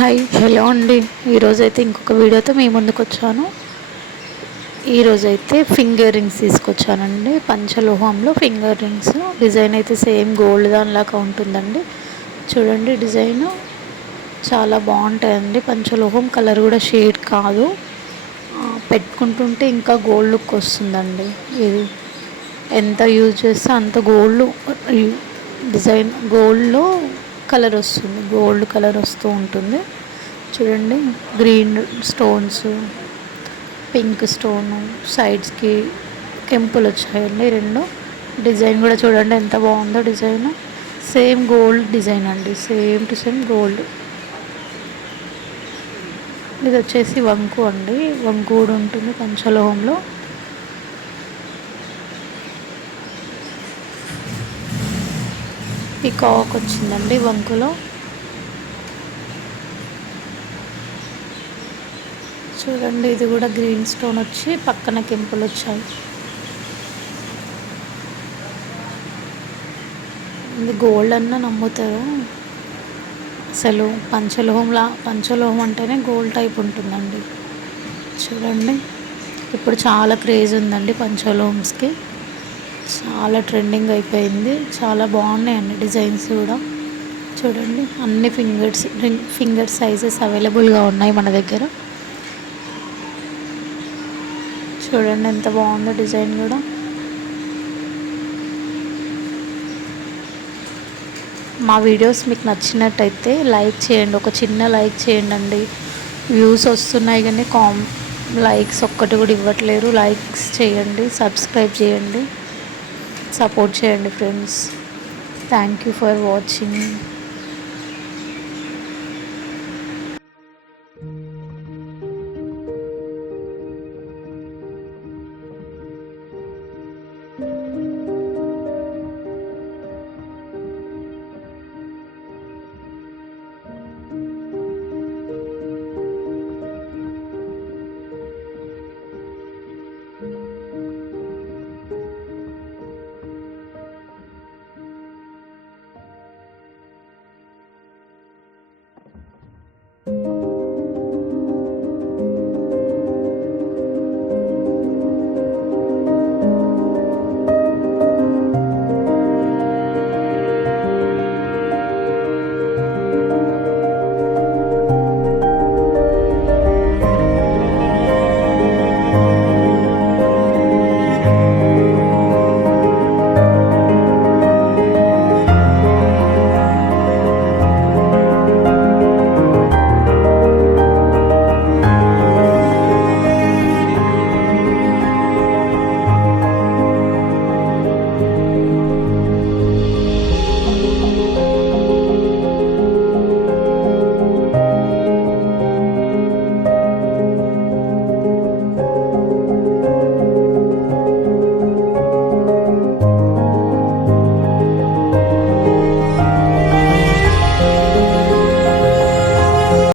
Hi hello అండి. ఈరోజైతే ఇంకొక వీడియోతో మీ ముందుకు వచ్చాను. ఈరోజైతే ఫింగర్ రింగ్స్ తీసుకొచ్చానండి. పంచలోహంలో ఫింగర్ రింగ్స్ డిజైన్ అయితే సేమ్ గోల్డ్ దానిలాగా ఉంటుందండి. చూడండి డిజైన్ చాలా బాగుంటాయండి. పంచలోహం కలర్ కూడా షేడ్ కాదు. పెట్టుకుంటుంటే ఇంకా గోల్డ్ లుక్ వస్తుందండి. ఇది ఎంత యూజ్ చేస్తే అంత గోల్డ్ డిజైన్ గోల్డ్లో కలర్ వస్తుంది, గోల్డ్ కలర్ వస్తూ ఉంటుంది. చూడండి గ్రీన్ స్టోన్స్, పింక్ స్టోను, సైడ్స్కి కెంపులు వచ్చాయండి రెండు. డిజైన్ కూడా చూడండి ఎంత బాగుందో. డిజైన్ సేమ్ గోల్డ్ డిజైన్ అండి, సేమ్ టు సేమ్ గోల్డ్. ఇది వచ్చేసి వంకు అండి, వంకు కూడా ఉంటుంది పంచలోహంలో. పికాక్ వచ్చిందండి వంకులో. చూడండి ఇది కూడా గ్రీన్ స్టోన్ వచ్చి పక్కన కెంపులు వచ్చాయి. ఇది గోల్డ్ అన్న నమ్ముతారు. అసలు పంచలోహం అంటేనే గోల్డ్ టైప్ ఉంటుందండి. చూడండి ఇప్పుడు చాలా క్రేజ్ ఉందండి పంచలోహంస్కి. చాలా ట్రెండింగ్ అయిపోయింది. చాలా బాగున్నాయండి డిజైన్స్ కూడా. చూడండి అన్ని ఫింగర్ సైజెస్ అవైలబుల్గా ఉన్నాయి మన దగ్గర. చూడండి ఎంత బాగుందో డిజైన్ కూడా. మా వీడియోస్ మీకు నచ్చినట్టయితే లైక్ చేయండి, ఒక చిన్న లైక్ చేయండి అండి. వ్యూస్ వస్తున్నాయి కానీ లైక్స్ ఒక్కటి కూడా ఇవ్వట్లేరు. లైక్స్ చేయండి, సబ్స్క్రైబ్ చేయండి, సపోర్ట్ చేయండి friends. Thank you for watching.